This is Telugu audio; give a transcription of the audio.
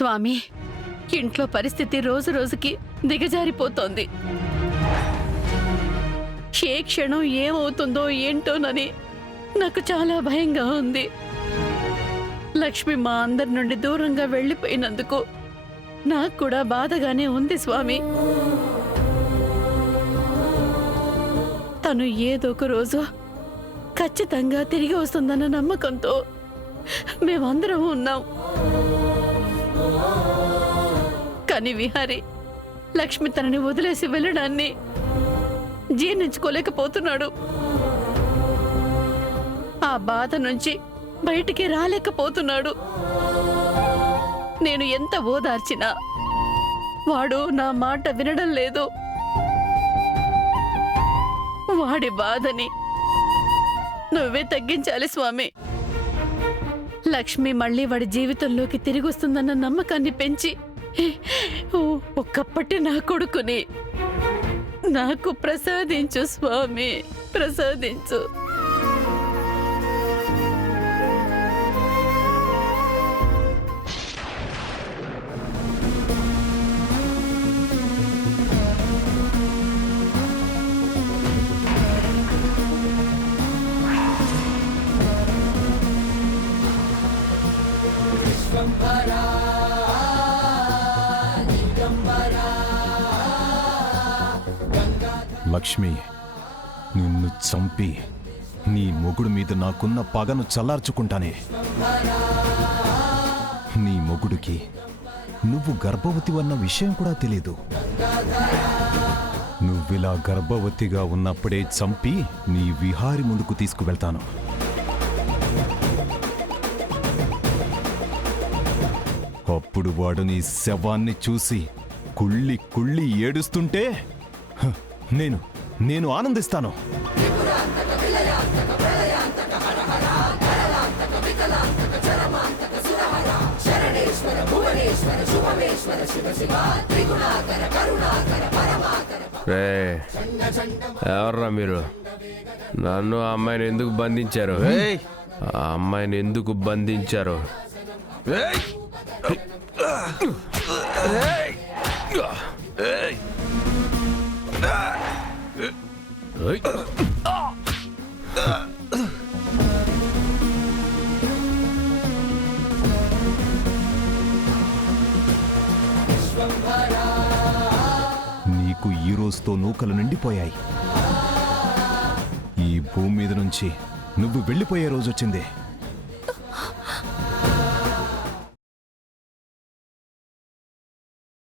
స్వామి, ఇంట్లో పరిస్థితి రోజు రోజుకి దిగజారిపోతోంది. ఏ క్షణం ఏమవుతుందో ఏంటోనని నాకు చాలా భయంగా ఉంది. లక్ష్మి మా అందరి నుండి దూరంగా వెళ్ళిపోయినందుకు నాకు కూడా బాధగానే ఉంది స్వామి. తను ఏదో ఒక రోజు ఖచ్చితంగా తిరిగి వస్తుందన్న నమ్మకంతో మేమందరం ఉన్నాం. కానీ విహారి లక్ష్మి తనని వదిలేసి వెళ్ళడాన్ని జీర్ణించుకోలేకపోతున్నాడు. ఆ బాధ నుంచి బయటికి రాలేకపోతున్నాడు. నేను ఎంత ఓదార్చినా వాడు నా మాట వినడం లేదు. వాడి బాధని నువ్వే తగ్గించాలి స్వామి. లక్ష్మి మళ్ళీ వాడి జీవితంలోకి తిరిగి వస్తుందన్న నమ్మకాన్ని పెంచి ఒక్కప్పటి నా కొడుకుని నాకు ప్రసాదించు స్వామి, ప్రసాదించు. లక్ష్మి, నిన్ను చంపి నీ మొగుడు మీద నాకున్న పగను చల్లార్చుకుంటానే. నీ మొగుడికి నువ్వు గర్భవతి అన్న విషయం కూడా తెలీదు. నువ్విలా గర్భవతిగా ఉన్నప్పుడే చంపి నీ విహారి ముందుకు తీసుకువెళ్తాను. అప్పుడు వాడు నీ శవాన్ని చూసి కుళ్ళి కుళ్ళి ఏడుస్తుంటే నేను ఆనందిస్తాను. ఎవర్రా మీరు? నన్ను ఆ అమ్మాయిని ఎందుకు బంధించారు? ఆ అమ్మాయిని ఎందుకు బంధించారు? నీకు ఈ రోజుతో నూకలు నిండిపోయాయి. ఈ భూమి మీద నుంచి నువ్వు వెళ్ళిపోయే రోజు వచ్చింది.